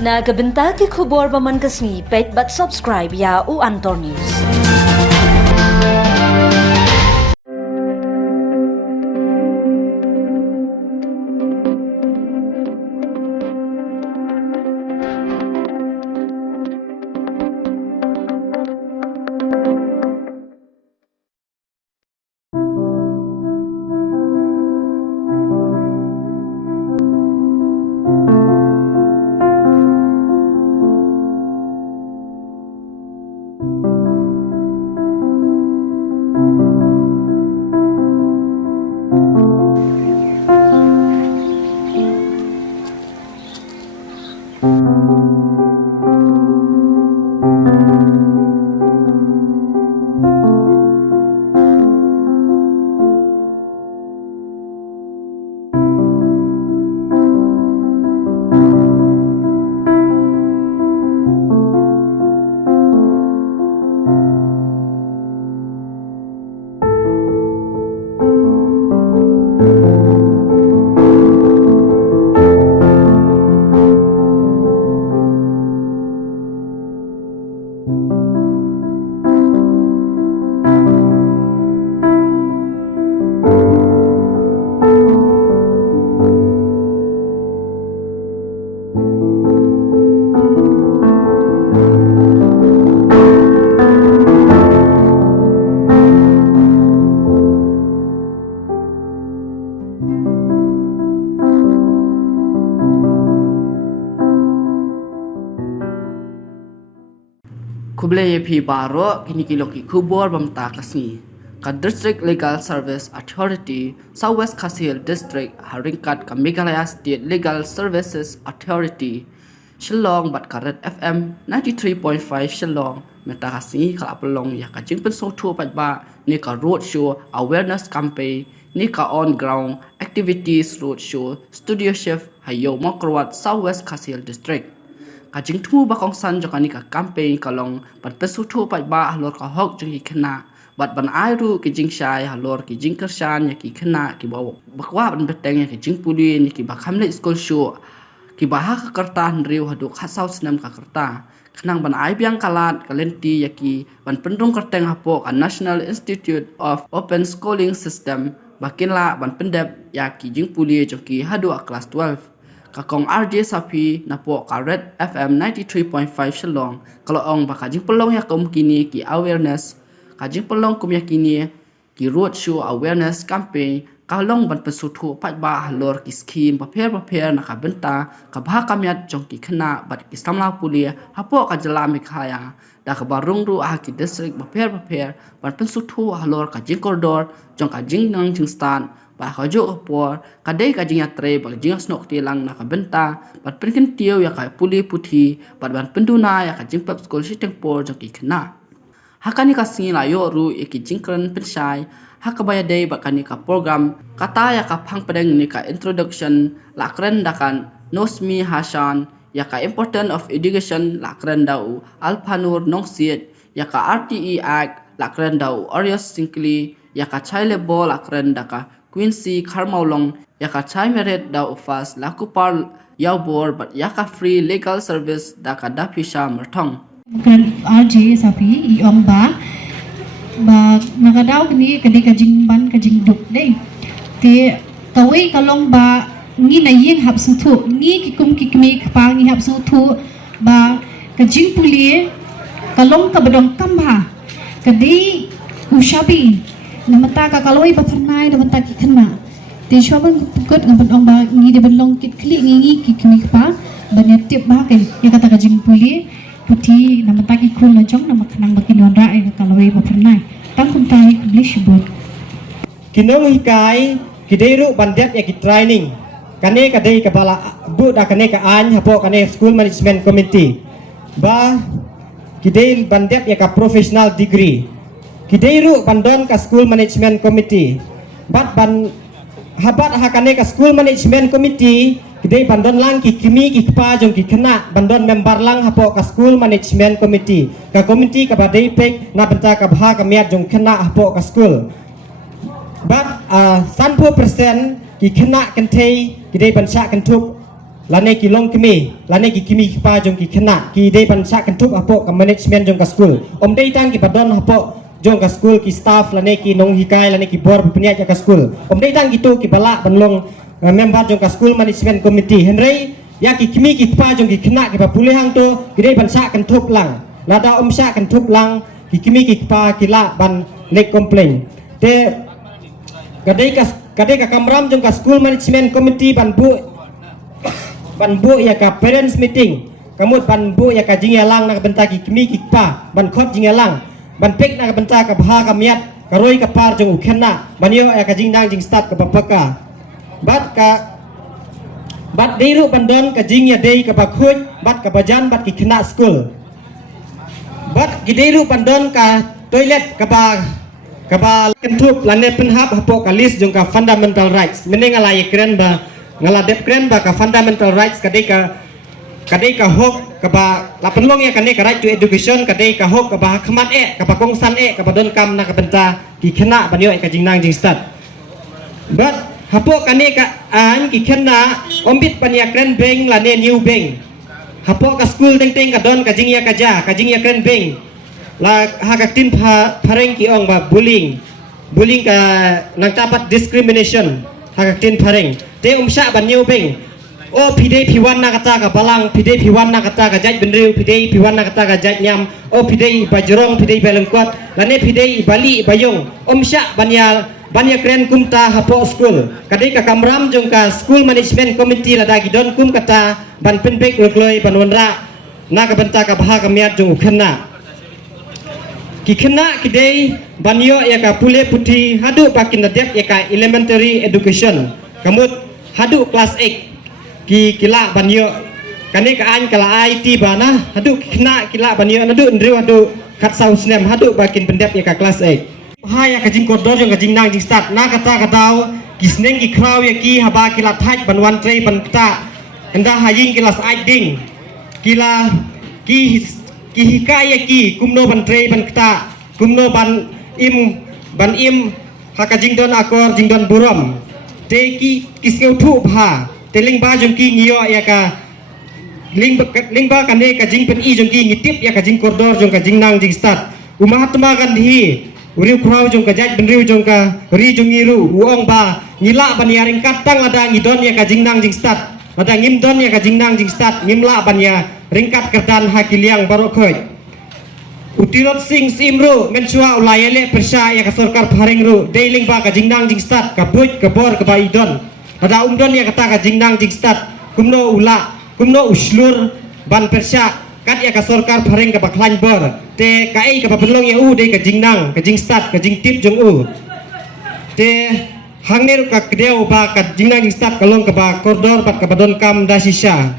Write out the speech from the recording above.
Nagabenta ki khubor baman kasni pet but subscribe ya u Antor News. Kublai pi baro kini kiloki kubor bamta kasni ka District Legal Service Authority Southwest Khasil District haringkat ka Meghalaya State Legal Services Authority Shillong bat karet FM 93.5 Shillong meta kasni ka apelong ya ka jingpen so thu pat ba ni ka road show awareness campaign ni ka on ground activities road show studio chef hayo mokrowat Southwest Khasil District kajing thu ba kong san jokani ka campaign kalong pat pesu thu pat ba halor ka hok jing khna bat ban ai ru ki jing shai halor ki jing kersan ya ki khna ki ba bakwa ban beteng ya ki jing puli ni ki ba khamle school show ki ba ha ka karta riu hadu khasau snam ka karta khnang ban ai biang kalat kalenti ya ki ban pendung karteng hapo ka National Institute of Open Schooling System bakinla ban pendep ya ki jing puli joki hadu class 12 kakong RJ Sapi napo ka Red FM 93.5 Shillong kalau ong baka jing pelong ya kum kini ki awareness kajing pelong kum ya kini ki road show awareness campaign kalong ban pesutu pat ba halor ki scheme paper na ka benta ka bah kamyat jong ki khna bat ki samla puli hapo ka jala mikhaya da ka barung ru a ki district paper ban pesutu halor ka jing koridor jong ka jing nang jing stan ba ka jo por kadai ka jing atre ba jing snok tilang na ka benta bat penkin tiau ya ka puli puthi bat ban penduna ya ka jing pep school siteng por jong ki khna hakani ka singila yo ru ki jing kran pensai hakabaya dei bakani ka program kata ya ka phang pedeng ni ka introduction lakren dakan nosmi hasan ya ka important of education lakren dau alphanur nongsiet ya ka RTE act lakren dau Orius Sinkli ya ka chaile bo lakren daka Quincy Karmaulong ya ka chai merit dau fas lakupar yaubor but ya ka free legal service daka dapisha merthong kan RJ Sapi iong ba nakadaw kini kadi kajing ban kajing duk dei ti kawai kalong ba ngi na ying hap su thu ngi kikum kikmi kpa ngi hap su thu ba kajing puli kalong ka bedong kamba kadi ushabi namata ka kaloi ba pernai namata ki kena ti shoban kut ngaban ong ba ngi de belong kit kli ngi kikmi kpa banyak tip ba kai ya kata kajing puli puti namata ki kun lojong nama kenang bakin wandra ai kaloi ba pernai tangkum tai blish bot kinong hikai kideru bandet ya ki training kane kadai ka bala bu da kane ka an hapo kane school management committee ba kidei bandet ya ka professional degree kideru bandon ka school management committee bat ban habat hakane ka school management committee kidei bandon lang ki kimi ki kpa jong ki khana bandon member lang hapo ka school management committee ka committee ka badai pek na banta ka bha ka miat jong khana hapo ka school but 30% ki khana kan thei kidei bansa kan thuk lane ki long kimi lane ki kimi pa jong ki khna ki dei ban sa kan thup apo ka management jong ka school om dei tang ki padon apo jong ka school ki staff lane ki nong hikai lane ki bor peniat ka school om dei tang gitu ki bala banlong member jong ka school management committee henrei ya ki kimi ki pa jong ki khna ki pa pulih hang to ki dei ban sa kan thup lang lada om sa kan thup lang ki kimi ki pa ki la ban nek complain te kadai ka kamram jong ka school management committee ban bu ya ka parents meeting kamut ban bu ya ka jingalang na benta ki kimi ki pa ban khot jingalang ban pek na benta ka bha ka miat ka roi ka par jong ukhenna ban yo ya ka jingdang jing start ka papaka bat deiru bandon ka jing ya dei ka bakhuj bat ka bajan bat ki khna school bat ki deiru bandon ka toilet ka ba kentup lane penhap hapo ka list jong ka fundamental rights meneng ala ye kren ba ngala dep kren ba ka fundamental rights kadai ka hok ka ba la penlong ya kane ka right to education kadai ka hok ka ba khmat ka ba kongsan ka ba don kam na ka benta ki khena banyo ka jingnang jing start but hapo kane ka an ki khena ombit pania kren beng la ne new beng hapo ka school teng ka don ka jingya ka ja ka jingya kren beng la ha ka tin phareng ki ong ba bullying ka nang tapat discrimination ha ka tin phareng te umsha ban new beng o pidei piwan na kata ka balang pidei piwan na kata ka jaj benriu pidei piwan na kata ka jaj nyam o pidei bajrong pidei belengkwat lane pidei bali bayong umsha banya kren kumta hapo school kadai ka kamram jong ka school management committee lada gidon kum kata ban penbek lokloi ban wanra na ka benta ka baha ka miat jong ukhenna ki khena kidei banyo ya ka pule puti hadu pakin dep ya ka elementary education kamut hadu class 8 ki kila banyo kane ka an kala IT bana hadu khna kila banyo nadu ndriu hadu khat sau snem hadu bakin pendep ya ka class 8 haya ka jing kodor jong ka jing nang jing start na kata kadau ki sneng ki kraw ya ki haba kila thaj ban wan trei ban kta anda haying kila sai ding kila ki hikaya ki kumno ban trei ban kta kumno ban im haka jing don akor jing don burom te ki kiseu thu bha te ling ba jong ki ngiyo ya ka ling ba kane ka jing pen i jong ki ngitip ya ka jing koridor jong ka jing nang jing start Mahatma Gandhi uriu kraw jong ka jaj benriu jong ka ri jong ngiru uong ba ngila ban yaring katang ada ngidon ya ka jing nang jing start ada ngimdon ya ka jing nang jing start ngimla ban ya ringkat kerdan hakiliang baru khoi Utirot sing simru mensua ulayele persya ya ka sarkar pharing ru deiling ba ka jingnang jing start ka buj ka bor ka baidon ada umdon ya kata ka jingnang jing start kumno uslur ban persya kat ya ka sarkar pharing ka baklan bor te ka ei ka benlong ya u dei ka jingnang ka jing start ka jing tip jong u te hangner ka kdeo ba ka jingnang jing start ka long ka ba koridor bat ka badon kam da sisha